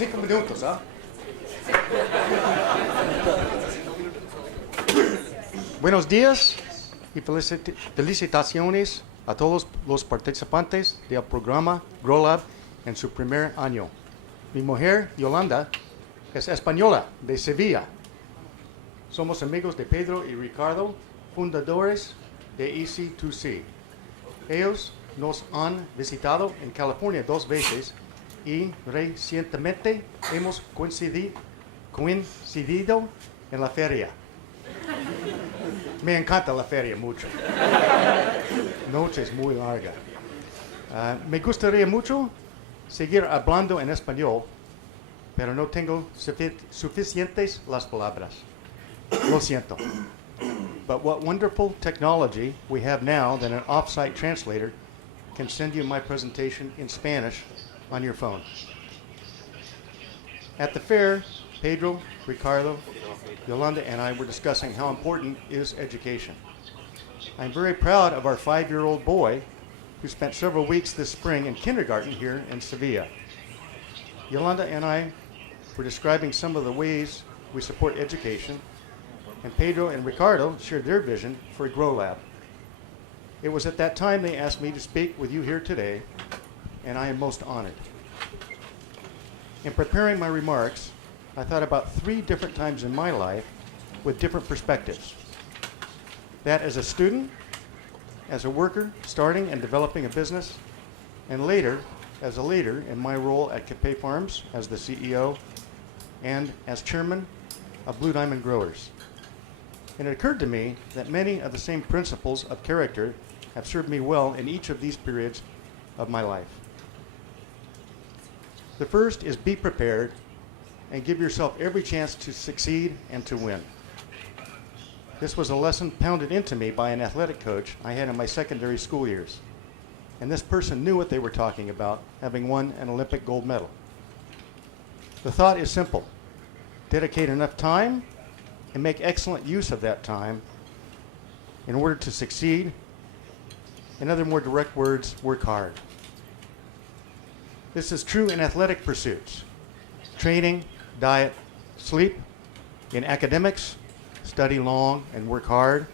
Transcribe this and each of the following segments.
5 minutos, ¿ah? Buenos días y felicitaciones a todos los participantes del programa Grow Lab en su primer año. Mi mujer, Yolanda, es española de Sevilla. Somos amigos de Pedro y Ricardo, fundadores de EC2C. Ellos nos han visitado en California 2 veces y recientemente hemos coincidido en la feria. Me encanta la feria mucho. Noche es muy larga. Me gustaría mucho seguir hablando en español, pero no tengo suficientes las palabras. Lo siento. But what wonderful technology we have now that an off-site translator can send you my presentation in Spanish on your phone. At the fair, Pedro, Ricardo, Yolanda, and I were discussing how important is education. I'm very proud of our 5-year-old boy who spent several weeks this spring in kindergarten here in Sevilla. Yolanda and I were describing some of the ways we support education, and Pedro and Ricardo shared their vision for a Grow Lab. It was at that time they asked me to speak with you here today, and I am most honored. In preparing my remarks, I thought about 3 different times in my life with different perspectives. That as a student, as a worker starting and developing a business, and later as a leader in my role at Capay Farms as the CEO and as chairman of Blue Diamond Growers. And it occurred to me that many of the same principles of character have served me well in each of these periods of my life. The first is be prepared and give yourself every chance to succeed and to win. This was a lesson pounded into me by an athletic coach I had in my secondary school years. And this person knew what they were talking about, having won an Olympic gold medal. The thought is simple. Dedicate enough time and make excellent use of that time in order to succeed. In other more direct words, work hard. This is true in athletic pursuits, training, diet, sleep, in academics, study long and work hard,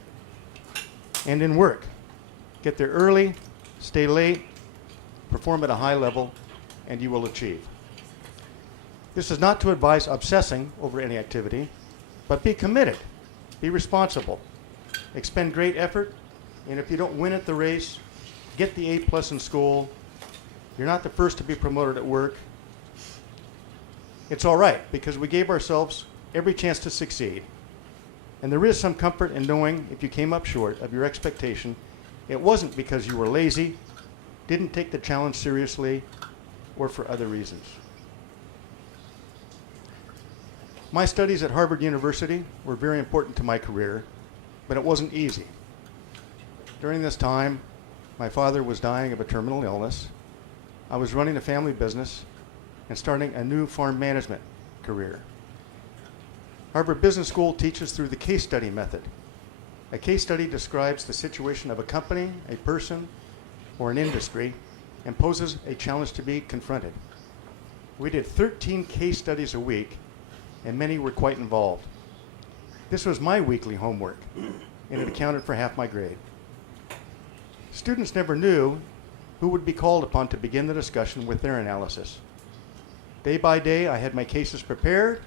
and in work. Get there early, stay late, perform at a high level, and you will achieve. This is not to advise obsessing over any activity, but be committed, be responsible, expend great effort, and if you don't win at the race, get the A+ in school. You're not the first to be promoted at work. It's all right, because we gave ourselves every chance to succeed. And there is some comfort in knowing if you came up short of your expectation, it wasn't because you were lazy, didn't take the challenge seriously, or for other reasons. My studies at Harvard University were very important to my career, but it wasn't easy. During this time, my father was dying of a terminal illness. I was running a family business and starting a new farm management career. Harvard Business School teaches through the case study method. A case study describes the situation of a company, a person, or an industry and poses a challenge to be confronted. We did 13 case studies a week, and many were quite involved. This was my weekly homework, and it accounted for half my grade. Students never knew who would be called upon to begin the discussion with their analysis. Day by day, I had my cases prepared,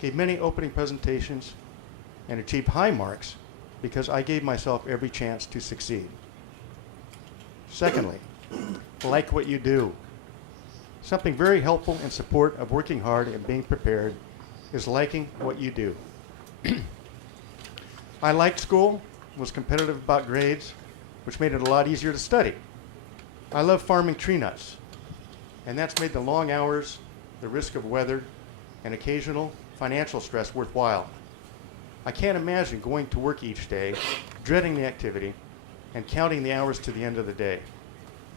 gave many opening presentations, and achieved high marks because I gave myself every chance to succeed. Secondly, like what you do. Something very helpful in support of working hard and being prepared is liking what you do. I liked school, was competitive about grades, which made it a lot easier to study. I love farming tree nuts, and that's made the long hours, the risk of weather, and occasional financial stress worthwhile. I can't imagine going to work each day, dreading the activity, and counting the hours to the end of the day.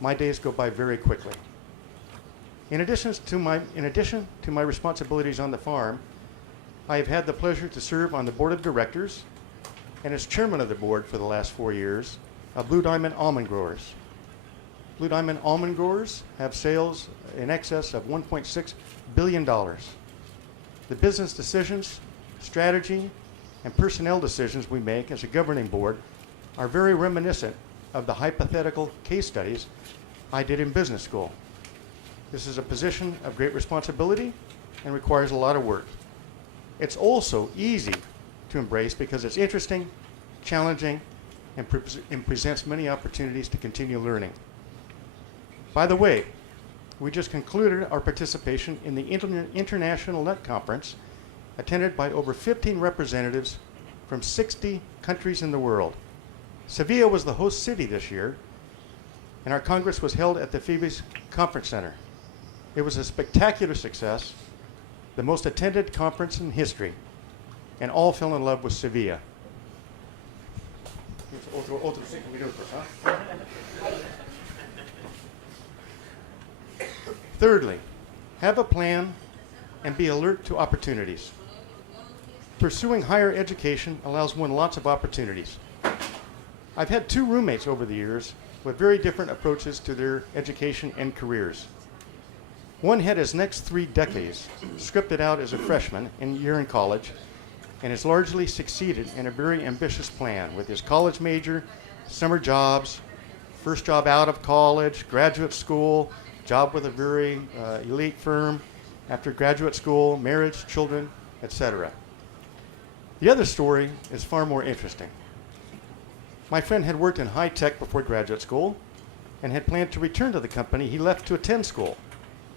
My days go by very quickly. In addition to my responsibilities on the farm, I have had the pleasure to serve on the board of directors and as chairman of the board for the last 4 years of Blue Diamond Almond Growers. Blue Diamond almond growers have sales in excess of $1.6 billion. The business decisions, strategy, and personnel decisions we make as a governing board are very reminiscent of the hypothetical case studies I did in business school. This is a position of great responsibility and requires a lot of work. It's also easy to embrace because it's interesting, challenging, and presents many opportunities to continue learning. By the way, we just concluded our participation in the International Nut Conference, attended by over 15 representatives from 60 countries in the world. Sevilla was the host city this year, and our Congress was held at the Phoebes Conference Center. It was a spectacular success, the most attended conference in history, and all fell in love with Sevilla. Otro 5 minutos, huh? Thirdly, have a plan and be alert to opportunities. Pursuing higher education allows one lots of opportunities. I've had 2 roommates over the years with very different approaches to their education and careers. One had his next 3 decades scripted out as a freshman year in college, and has largely succeeded in a very ambitious plan with his college major, summer jobs, first job out of college, graduate school, job with a very elite firm, after graduate school, marriage, children, etc. The other story is far more interesting. My friend had worked in high tech before graduate school and had planned to return to the company he left to attend school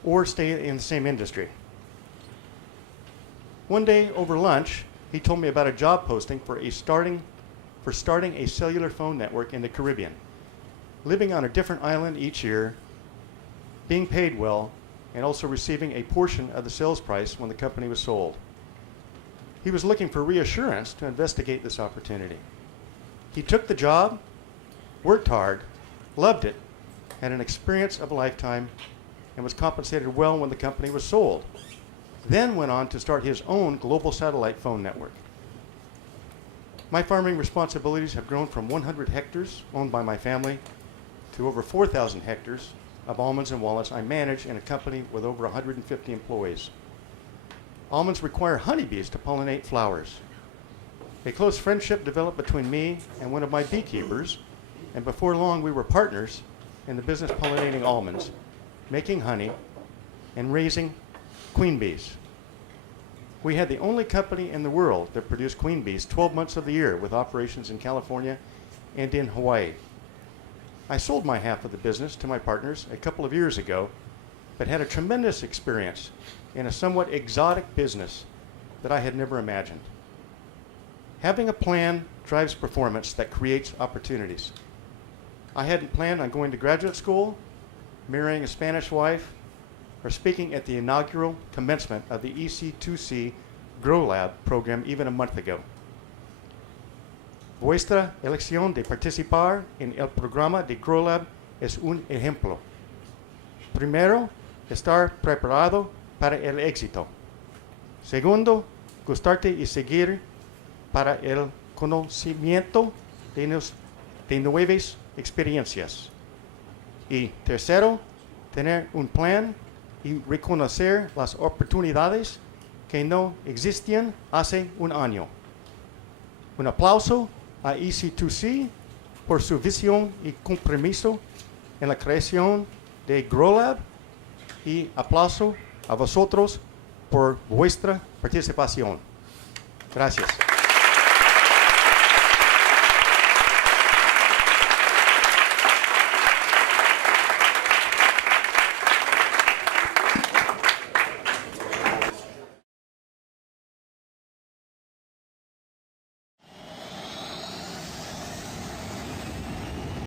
or stay in the same industry. One day over lunch, he told me about a job posting for starting a cellular phone network in the Caribbean, living on a different island each year, being paid well, and also receiving a portion of the sales price when the company was sold. He was looking for reassurance to investigate this opportunity. He took the job, worked hard, loved it, had an experience of a lifetime, and was compensated well when the company was sold. Then went on to start his own global satellite phone network. My farming responsibilities have grown from 100 hectares owned by my family to over 4,000 hectares of almonds and walnuts I manage in a company with over 150 employees. Almonds require honeybees to pollinate flowers. A close friendship developed between me and one of my beekeepers, and before long we were partners in the business pollinating almonds, making honey, and raising queen bees. We had the only company in the world that produced queen bees 12 months of the year with operations in California and in Hawaii. I sold my half of the business to my partners a couple of years ago, but had a tremendous experience in a somewhat exotic business that I had never imagined. Having a plan drives performance that creates opportunities. I hadn't planned on going to graduate school, marrying a Spanish wife, or speaking at the inaugural commencement of the EC2C Grow Lab program even a month ago. Vuestra elección de participar en el programa de Grow Lab es un ejemplo. Primero, estar preparado para el éxito. Segundo, gustarte y seguir para el conocimiento de nuevas experiencias. Y tercero, tener un plan y reconocer las oportunidades que no existían hace un año. Un aplauso a EC2C por su visión y compromiso en la creación de Grow Lab, y aplauso a vosotros por vuestra participación. Gracias.